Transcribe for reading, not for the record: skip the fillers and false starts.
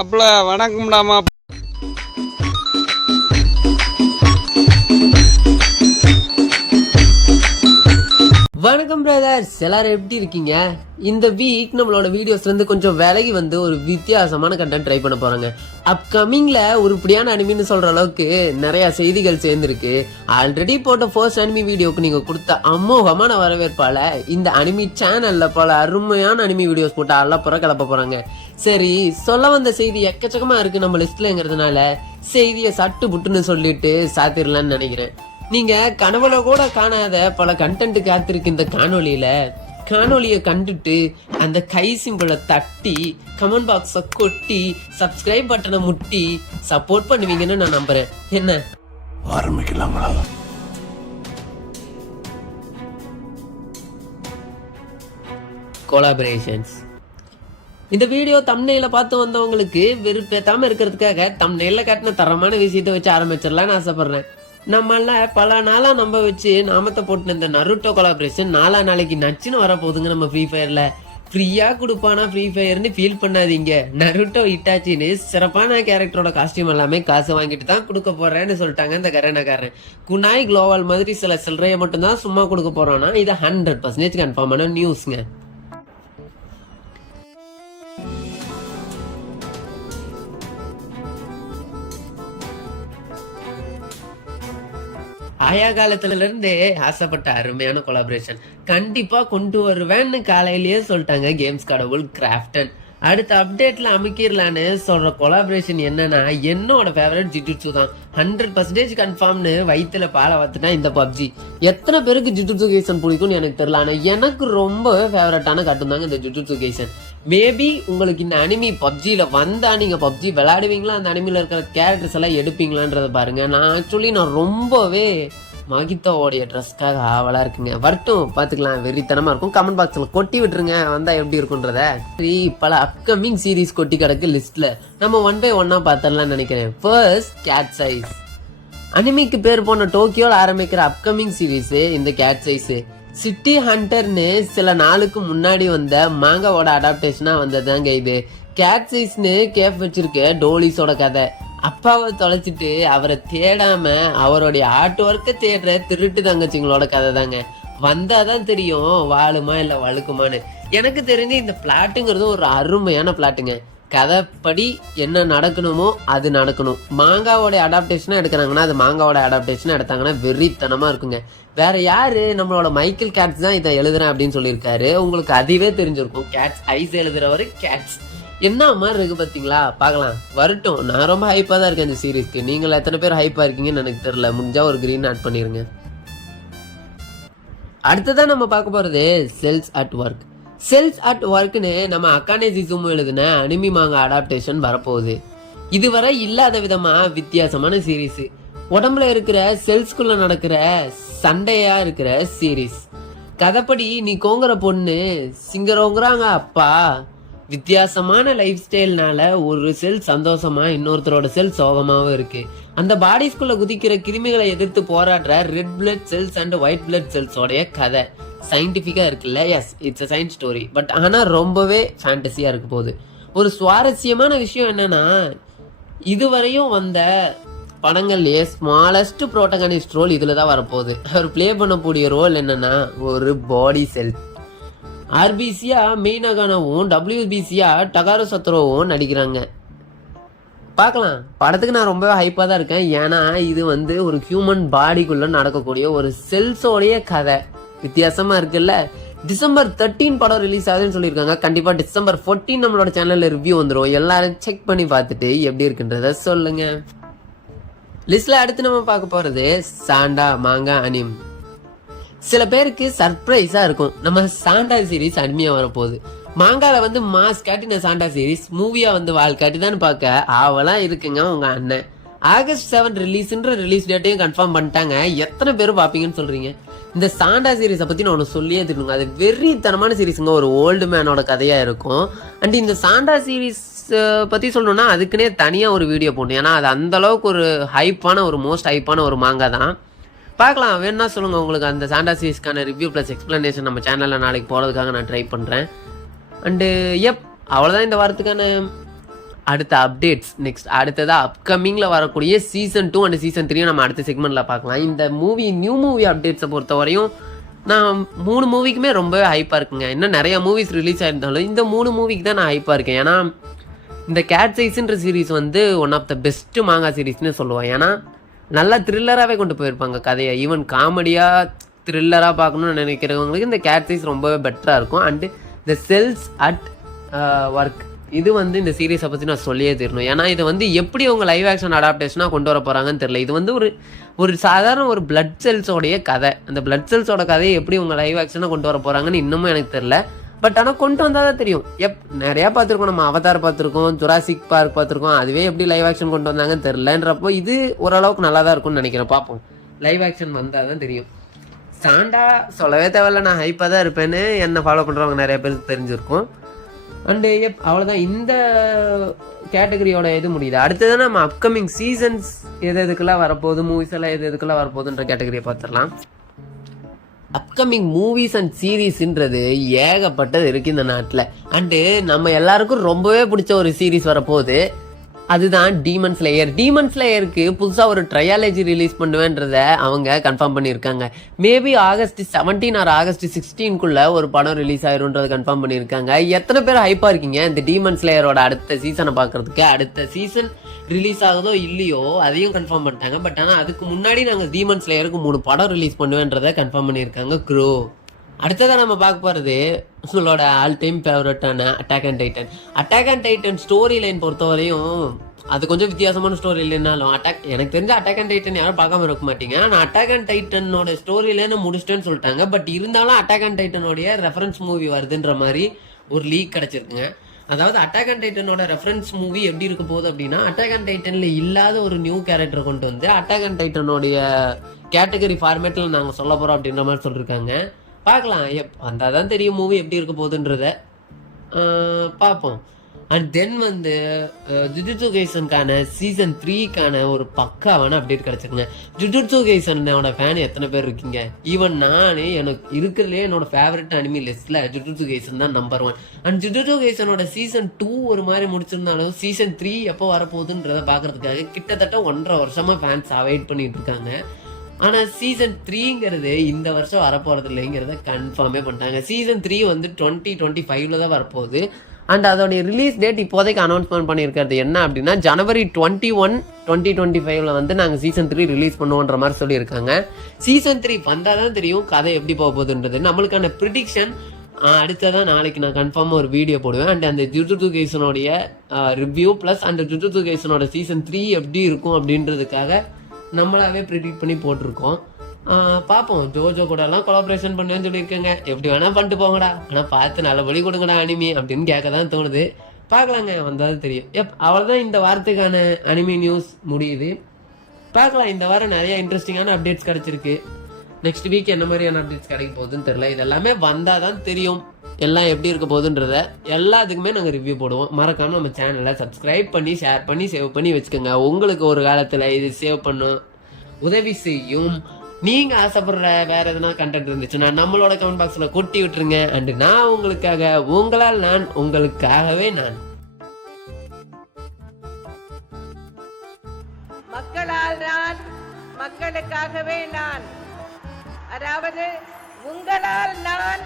அப்பல வணக்கம்டாமா. வணக்கம் பிரதர்ஸ், எல்லாரும் எப்படி இருக்கீங்க? இந்த வீக் நம்மளோட வீடியோஸ்ல இருந்து கொஞ்சம் விலகி வந்து ஒரு வித்தியாசமான கண்டென்ட் ட்ரை பண்ண போறாங்க. அப்கமிங்ல உருப்படியான அனிமின்னு சொல்ற அளவுக்கு நிறைய செய்திகள் சேர்ந்துருக்கு. ஆல்ரெடி போட்ட ஃபர்ஸ்ட் அனிமி வீடியோக்கு நீங்க கொடுத்த அமோகமான வரவேற்பால இந்த அனிமி சேனல்ல பல அருமையான அனிமி வீடியோஸ் போட்டு அல்லப்புற கிளப்ப போறாங்க. சரி, சொல்ல வந்த செய்தி எக்கச்சக்கமா இருக்கு நம்ம லிஸ்ட்லங்கிறதுனால செய்தியை சட்டு புட்டுன்னு சொல்லிட்டு சாத்திரலான்னு நினைக்கிறேன். நீங்க கனவுல கூட காணாத பல கண்டென்ட் காத்திருக்கு இந்த காணொலியை கண்டுட்டு அந்த கை சிம்பிளை தட்டி கமெண்ட் பாக்ஸ கொட்டி சப்ஸ்கிரைப் பட்டனை முட்டி சப்போர்ட் பண்ணுவீங்கன்னு நான் நம்புறேன். என்ன ஆரம்பிக்கலாங்களா? கொலாபரேஷன்ஸ். இந்த வீடியோ தம்ப்நெயில பார்த்து வந்தவங்களுக்கு வெறுப்பேத்தாம இருக்கிறதுக்காக தம்ப்நெயில காட்டின தரமான விஷயத்தை வச்சு ஆரம்பிச்சிடலான்னு ஆசைப்படுறேன். நம்மள பல நாளா நம்ப வச்சு நாமத்தை போட்டு இந்த நருட்டோ கொலாபரேஷன் நாளைக்கு நச்சுன்னு வரப்போகுதுங்க. நம்ம ஃப்ரீ ஃபயர்ல ஃப்ரீயா கொடுப்பானா ஃப்ரீ ஃபயர்னு ஃபீல் பண்ணாதீங்க. நருட்டோ இட்டாச்சின்னு சிறப்பான கேரக்டரோட காஸ்டியூம் எல்லாமே காசு வாங்கிட்டு தான் கொடுக்க போறேன்னு சொல்லிட்டாங்க இந்த கரனக்காரன். குனாய் குளோவல் மாதிரி சில சில்லறைய மட்டும்தான் சும்மா கொடுக்க போறோம்னா இது 100% கன்ஃபார்மான நியூஸ்ங்க. ஆயா காலத்துல இருந்தே ஆசைப்பட்ட அருமையான கொலாபரேஷன் கண்டிப்பா கொண்டு வருவேன்னு காலையிலேயே சொல்லிட்டாங்க கேம்ஸ் கடவுள் கிராஃப்டன். அடுத்த அப்டேட்ல அமைக்கிடலான்னு சொல்ற கொலாபரேஷன் என்னன்னா என்னோட ஃபேவரட் ஜுஜுட்சு தான். 100% கன்ஃபார்ம்னு வயிற்றுல பாலை வாத்துட்டா இந்த பப்ஜி. எத்தனை பேருக்கு ஜுஜுட்சு கைசன் பிடிக்கும்னு எனக்கு தெரியல. ஆனா எனக்கு ரொம்பவே ஃபேவரட்டான காட்டும் தாங்க இந்த ஜுஜுட்சு கைசன். மேபி உங்களுக்கு இந்த அனிமி பப்ஜியில வந்தா நீங்க பப்ஜி விளையாடுவீங்களா, அந்த அனிமில இருக்கிற கேரக்டர்ஸ் எல்லாம் எடுப்பீங்களான்றத பாருங்க. நான் ரொம்பவே மகிதாவோடைய ட்ரெஸ்க்காக ஆவலா இருக்குங்க. வரட்டும், பாத்துக்கலாம். வெறித்தனமா இருக்கும். கமெண்ட் பாக்ஸ்ல கொட்டி விட்டுருங்க வந்தா எப்படி இருக்குன்றத. சரி, பல அப்கமிங் சீரீஸ் கொட்டி கிடக்கு லிஸ்ட்ல. நம்ம 1 by 1 பார்த்தரலாம் நினைக்கிறேன். First gate size. அனிமிக்கு பேர் போன டோக்கியோல ஆரம்பிக்கிற அப்கமிங் சீரீஸ் இந்த கேட் சைஸ். சிட்டி ஹண்டர்னு சில நாளுக்கு முன்னாடி வந்த மாங்காவோட அடாப்டேஷனா வந்ததுதாங்க இது. கேட் சைஸ்னு கேப் வச்சிருக்க டோலிஸோட கதை. அப்பாவை தொலைச்சிட்டு அவரை தேடாம அவருடைய ஆர்ட் ஒர்க்க தேடுற திருட்டு தங்கச்சிங்களோட கதை தாங்க. வந்தாதான் தெரியும் வாழுமா இல்ல வழுக்குமான்னு. எனக்கு தெரிஞ்சு இந்த பிளாட்டுங்கிறது ஒரு அருமையான பிளாட்டுங்க. கதைப்படி என்ன நடக்கணுமோ அது நடக்கணும். மாங்காவோட அடாப்டேஷனா எடுக்கிறாங்கன்னா அது மாங்காவோட அடாப்டேஷனா எடுத்தாங்கன்னா வெறித்தனமா இருக்குங்க. வேற யாரு? நம்மளோட மைக்கேல் கேட்ஸ் தான் இதை எழுதுறேன் அப்படின்னு சொல்லியிருக்காரு. உங்களுக்கு அதுவே தெரிஞ்சிருக்கும். கேட்ஸ் ஐஸ் எழுதுறவரு கேட்ஸ் என்ன மாதிரி இருக்கு பாத்தீங்களா? பார்க்கலாம், வரட்டும். நான் ரொம்ப ஹைப்பா தான் இருக்கேன் இந்த சீரீஸ்க்கு. நீங்க எத்தனை பேர் ஹைப்பா இருக்கீங்கன்னு எனக்கு தெரியல. முடிஞ்சா ஒரு கிரீன் ஆட் பண்ணிருங்க. அடுத்ததான் நம்ம பார்க்க போறது cells at work. Cells at ஒர்க்னு நம்ம அக்கானே ஜிசுமு எழுதின அனிமி மாங்க அடாப்டேஷன் வரப்போகுது. இதுவரை இல்லாத விதமா வித்தியாசமான சீரீஸ். உடம்புல இருக்கிற செல்ஸ்குள்ள நடக்கிற சண்டையா இருக்கிற சீரீஸ். கதைப்படி நீ கோங்குற பொண்ணு சிங்கரோங்குறாங்க அப்பா. வித்தியாசமான லைஃப் ஸ்டைல்னால ஒரு செல் சந்தோஷமா இன்னொருத்தரோட செல் சோகமாவும் இருக்கு. அந்த பாடிஸ்குள்ள குதிக்கிற கிருமிகளை எதிர்த்து போராடுற red blood cells and white blood செல்ஸோடைய கதை. சயின்டிபிக்கா இருக்குல்ல? Yes, it's a science story. But ஆனா ரொம்பவே ஃபேண்டசியா இருக்கு போகுது. ஒரு சுவாரஸ்யமான விஷயம் என்னன்னா, இதுவரையும் வந்த படங்கள்லயே ஸ்மாலஸ்ட் புரோட்டகனிஸ்ட் ரோல் இதுலதான் வரப்போகுது. அவர் பிளே பண்ணக்கூடிய ரோல் என்னன்னா ஒரு பாடி செல். ஆர்பிசியா மெயினகானவும் டபிள்யூபிசியா டகாரோ சத்ரோவும் நடிக்கிறாங்க. பார்க்கலாம். படத்துக்கு நான் ரொம்பவே ஹைப்பா தான் இருக்கேன். ஏன்னா இது ஒரு ஹியூமன் பாடிக்குள்ள நடக்கக்கூடிய ஒரு செல்ஸோடைய கதை. வித்தியாசமா இருக்குல்ல? December 13 படம் ரிலீஸ் ஆகுதுன்னு சொல்லியிருக்காங்க. கண்டிப்பா December 14 நம்மளோட சேனல்ல ரிவ்யூ வந்துடும். எல்லாரும் செக் பண்ணி பார்த்துட்டு எப்படி இருக்குன்றத சொல்லுங்க. லிஸ்ட்ல அடுத்து நம்ம பார்க்க போறது சாண்டா மாங்கா அனிம். சில பேருக்கு சர்ப்ரைஸா இருக்கும், நம்ம சாண்டா சீரீஸ் அனிமையா வரப்போகுது. மாங்கால மாஸ் காட்டின சாண்டா சீரீஸ் மூவியா வால் காட்டி தான் பார்க்க ஆவலா இருக்குங்க உங்க அண்ணன். August 7 ரிலீஸ் டேட்டையும் கன்ஃபார்ம் பண்ணிட்டாங்க. எத்தனை பேர் பாப்பீங்கன்னு சொல்றீங்க? இந்த சாண்டா சீரீஸை பத்தி நான் ஒன்று சொல்லியே தெரியுங்க. அது வெறித்தனமான சீரீஸுங்க. ஒரு ஓல்டு மேனோட கதையா இருக்கும். அண்ட் இந்த சாண்டா சீரீஸ் பத்தி சொல்லணும்னா அதுக்குன்னே தனியா ஒரு வீடியோ போடணும். ஏன்னா அது அந்த அளவுக்கு ஒரு ஹைப்பான ஒரு மோஸ்ட் ஹைப்பான ஒரு மாங்கா தான். பார்க்கலாம், வேணும்னா சொல்லுங்க. உங்களுக்கு அந்த சாண்டா சீரீஸ்க்கான ரிவ்யூ ப்ளஸ் எக்ஸ்பிளனேஷன் நம்ம சேனலில் நாளைக்கு போகிறதுக்காக நான் ட்ரை பண்ணுறேன். அண்டு அவ்வளோதான் இந்த வாரத்துக்கான அடுத்த அப்டேட்ஸ் நெக்ஸ்ட் அடுத்ததாக அப்கமிங்கில் வரக்கூடிய சீசன் 2 அண்ட் சீசன் 3 நம்ம அடுத்த செக்மெண்ட்டில் பார்க்கலாம். இந்த நியூ மூவி அப்டேட்ஸை பொறுத்த வரையும் நான் 3 மூவிக்குமே ரொம்பவே ஹைப்பாக இருக்குங்க. இன்னும் நிறையா மூவிஸ் ரிலீஸ் ஆயிருந்தாலும் இந்த 3 மூவிக்கு தான் நான் ஹைப்பாக இருக்கேன். ஏன்னா இந்த கேட் சைஸ்ன்ற சீரீஸ் வந்து ஒன் ஆஃப் த பெஸ்ட்டு மாங்கா சீரீஸ்னு சொல்லுவேன். ஏன்னா நல்லா த்ரில்லராகவே கொண்டு போயிருப்பாங்க கதையை. ஈவன் காமெடியாக த்ரில்லராக பார்க்கணும்னு நினைக்கிறவங்களுக்கு இந்த கேட் சைஸ் ரொம்பவே பெட்டராக இருக்கும். And the cells at work இது வந்து இந்த சீரீஸை பற்றி நான் சொல்லியே தரணும். ஏன்னா இது வந்து எப்படி அவங்க லைவ் ஆக்ஷன் அடாப்டேஷனாக கொண்டு வர போகிறாங்கன்னு தெரியல. இது வந்து ஒரு சாதாரண ஒரு பிளட் செல்ஸோடைய கதை. அந்த பிளட் செல்ஸோட கதையை எப்படி அவங்க லைவ் ஆக்ஷனாக கொண்டு வர போகிறாங்கன்னு இன்னமும் எனக்கு தெரில. பட் ஆனால் கொண்டு வந்தால் தான் தெரியும். நிறையா பார்த்துருக்கோம், நம்ம அவதார் பார்த்துருக்கோம், ஜுராசிக் பார்க் பார்த்துருக்கோம். அதுவே எப்படி லைவ் ஆக்ஷன் கொண்டு வந்தாங்கன்னு தெரிலன்றப்போ இது ஓரளவுக்கு நல்லா தான் இருக்கும்னு நினைக்கிறேன். பார்ப்போம், லைவ் ஆக்ஷன் வந்தால் தான் தெரியும். சாண்டா சொல்லவே தேவையில்ல, நான் ஹைப்பாக தான் இருப்பேன்னு என்னை ஃபாலோ பண்ணுறவங்க நிறைய பேருக்கு தெரிஞ்சிருக்கும். அண்டு அவ்வளோதான், இந்த கேட்டகரியோட இது முடியுது. அடுத்ததான் நம்ம அப்கமிங் சீசன்ஸ் எதுக்கெல்லாம் வரப்போகுது, மூவிஸ் எல்லாம் எதுக்கெல்லாம் வரப்போகுதுன்ற கேட்டகரியை பார்த்துடலாம். அப்கமிங் மூவிஸ் அண்ட் சீரீஸ்ன்றது ஏகப்பட்டது இருக்குது இந்த நாட்டில். அண்டு நம்ம எல்லாருக்கும் ரொம்பவே பிடிச்ச ஒரு சீரீஸ் வரப்போகுது, அதுதான் டீமன் ஸ்லேயர். டீமன் ஸ்லேயருக்கு புதுசாக ஒரு ட்ரையாலஜி ரிலீஸ் பண்ணுவேன்றத அவங்க கன்ஃபார்ம் பண்ணியிருக்காங்க. மேபி ஆகஸ்ட் 17 ஆர் ஆகஸ்ட் 16 ஒரு படம் ரிலீஸ் ஆயிரும்ன்றது கன்ஃபார்ம் பண்ணியிருக்காங்க. எத்தனை பேர் ஹைப்பாக இருக்கீங்க இந்த டீமன் ஸ்லேயரோட அடுத்த சீசனை பார்க்கறதுக்கு? அடுத்த சீசன் ரிலீஸ் ஆகுதோ இல்லையோ அதையும் கன்ஃபார்ம் பண்ணிட்டாங்க. பட் ஆனால் அதுக்கு முன்னாடி நாங்கள் டீமன் ஸ்லேயருக்கு 3 படம் ரிலீஸ் பண்ணுவேன்றதை கன்ஃபார்ம் பண்ணியிருக்காங்க க்ரோ. அடுத்ததான் நம்ம பார்க்க போகிறது உங்களோட ஆல் டைம் ஃபேவரட்டான attack and Titan. Attack and Titan story line பொறுத்தவரையும் அது கொஞ்சம் வித்தியாசமான ஸ்டோரி இல்லைன்னாலும் எனக்கு தெரிஞ்ச அட்டாக் அண்ட் டைட்டன் யாரும் பார்க்காம இருக்க மாட்டீங்க. ஆனால் அட்டாக் அண்ட் டைட்டனோட ஸ்டோரி லைனை முடிச்சிட்டேன்னு சொல்லிட்டாங்க. பட் இருந்தாலும் அட்டாக் அண்ட் டைட்டனோடைய ரெஃபரன்ஸ் மூவி வருதுன்ற மாதிரி ஒரு லீக் கிடச்சிருக்குங்க. அதாவது அட்டாக் அண்ட் டைட்டனோட ரெஃபரன்ஸ் மூவி எப்படி இருக்க போகுது அப்படின்னா, அட்டாக் அண்ட் டைட்டனில் இல்லாத ஒரு நியூ கேரக்டரை கொண்டு வந்து அட்டாக் அண்ட் டைட்டனோடைய கேட்டகரி ஃபார்மேட்டில் நாங்கள் சொல்ல போகிறோம் அப்படின்ற மாதிரி சொல்லியிருக்காங்க. பார்க்கலாம், வந்தால் தான் தெரியும் மூவி எப்படி இருக்க போகுதுன்றத. பார்ப்போம். அண்ட் தென் வந்து ஜுஜுட்சு கைசனுக்கான சீசன் 3க்கான ஒரு பக்காவான அப்டேட் கிடச்சிருங்க. ஜுஜுட்சு கைசனோட ஃபேன் எத்தனை பேர் இருக்கீங்க? ஈவன் நானே எனக்கு இருக்கிறதுலே என்னோட ஃபேவரட் அனிமி லிஸ்ட்டில் ஜுஜுட்சு கைசன் தான் நம்பர் 1. அண்ட் ஜுஜுட்சு கைசனோட சீசன் 2 ஒரு மாதிரி முடிச்சிருந்தாலும் சீசன் 3 எப்போ வரப்போகுதுன்றதை பார்க்கறதுக்காக கிட்டத்தட்ட 1.5 வருஷமாக ஃபேன்ஸ் அவாய்ட் பண்ணிட்டு இருக்காங்க. ஆனால் சீசன் 3ங்கிறது இந்த வருஷம் வரப்போகிறது இல்லைங்கிறத கன்ஃபார்மே பண்ணிட்டாங்க. சீசன் 3 வந்து 2025 தான் வரப்போகுது. அண்ட் அதோடைய ரிலீஸ் டேட் இப்போதைக்கு அனௌன்ஸ்மெண்ட் பண்ணியிருக்கிறது என்ன அப்படின்னா, ஜனவரி 21, 2025 வந்து நாங்கள் சீசன் 3 ரிலீஸ் பண்ணுவோன்ற மாதிரி சொல்லியிருக்காங்க. சீசன் 3 வந்தால் தான் தெரியும் கதை எப்படி போக போகுதுன்றது. நம்மளுக்கான ப்ரிடிக்ஷன் அடுத்ததான் நாளைக்கு நான் கன்ஃபார்மாக ஒரு வீடியோ போடுவேன். அண்ட் அந்த ஜுஜுட்சு கைசனோடைய ரிவ்யூ ப்ளஸ் அந்த ஜுஜுட்சு கைசனோட சீசன் 3 எப்படி இருக்கும் அப்படின்றதுக்காக நம்மளாவே ப்ரிடிக்ட் பண்ணி போட்டிருக்கோம். பார்ப்போம். ஜோஜோ கூட எல்லாம் கொலாபரேஷன் பண்ணுவேன்னு சொல்லியிருக்கேங்க. எப்படி வேணா பண்ணிட்டு போங்கடா, ஆனால் பார்த்து நல்லபடி கொடுங்கடா அனிமி அப்படின்னு கேட்க தான் தோணுது. பார்க்கலாங்க, வந்தாலும் தெரியும். அவ்வளோதான், இந்த வாரத்துக்கான அனிமி நியூஸ் முடியுது. பார்க்கலாம், இந்த வாரம் நிறைய இன்ட்ரெஸ்டிங்கான அப்டேட்ஸ் கிடச்சிருக்கு. நெக்ஸ்ட் வீக் என்ன மாதிரியான அப்டேட்ஸ் கிடைக்க போகுதுன்னு தெரியல. இதெல்லாமே வந்தால் தான் தெரியும் எல்லாம் எப்படி இருக்க போகுதுன்றத. எல்லாத்துக்குமே நாங்கள் ரிவ்யூ போடுவோம். மறக்காமல் நம்ம சேனலை சப்ஸ்கிரைப் பண்ணி ஷேர் பண்ணி சேவ் பண்ணி வச்சுக்கோங்க. உங்களுக்கு ஒரு காலத்தில் இது சேவ் பண்ண உதவி செய்யும். நீங்கள் ஆசைப்படுற வேற எதனா கண்டென்ட் இருந்துச்சுன்னா நம்மளோட கமெண்ட் பாக்ஸில் கொட்டி விட்டுருங்க. அண்டு நான் உங்களுக்காக, உங்களால் நான், உங்களுக்காகவே நான். மக்களால் நான், மக்களுக்காகவே நான். அதாவது உங்களால் நான்,